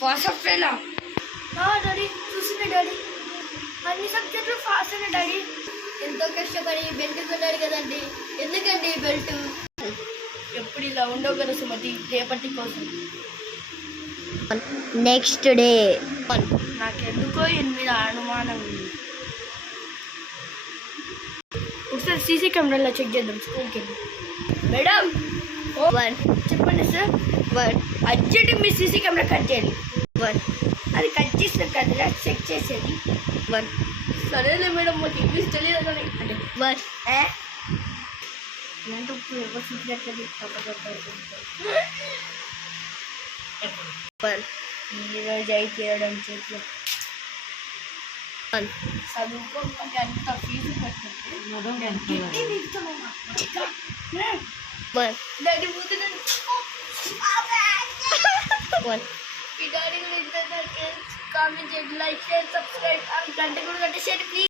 Pass ఫెయిలా? Daddy చూసిన daddy అన్ని సబ్జెక్టులు పాస్ అయిన డాడీ. ఎంతో కష్టపడి బెల్ట్ కొన్నాడు కదండి, ఎందుకండి బెల్ట్? ఎప్పుడు ఇలా ఉండవు కదా సుమతి, రేపటి కోసం. నెక్స్ట్ డే నాకెందుకో 8 అనుమానం ఉంది. ఒకసారి సీసీ కెమెరాలో చెక్ చేద్దాం స్కూల్కి వెళ్ళి. మేడం చెప్పండి సార్. అర్జెంట్ మీ సీసీ కెమెరా కట్ చేయాలి. అది కట్ చేసిన కదా చెక్ చేసేది. సరేలే మేడం, మాకు ఇంగ్లీష్ తెలియదు కానీ అంటే ఈరోజు అయితే చేతిలో చదువుకోకపోతే అంత ఫీజు కట్టింది. కామెంట్ చేయండి, లైక్ చేయండి, సబ్స్క్రైబ్, గంట కూడా కట్టేసేయండి ప్లీజ్.